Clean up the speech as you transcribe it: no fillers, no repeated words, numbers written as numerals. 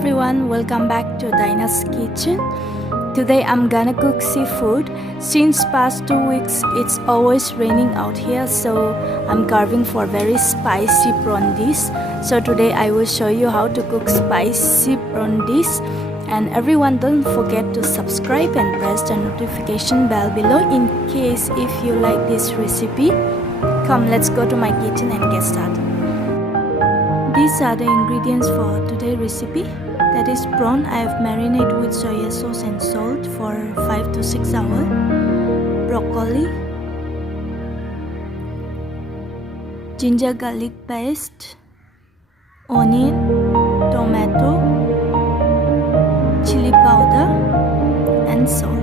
everyone, welcome back to Dinah's Kitchen. Today I'm gonna cook seafood. Since past 2 weeks it's always raining out here, so I'm carving for very spicy prawn dish. So today I will show you how to cook spicy prawn dish. And everyone, don't forget to subscribe and press the notification bell below in case if you like this recipe. Come, let's go to my kitchen and get started. These are the ingredients for today's recipe. That is prawn. I have marinated with soya sauce and salt for 5 to 6 hours. Broccoli, ginger garlic paste, onion, tomato, chili powder and salt.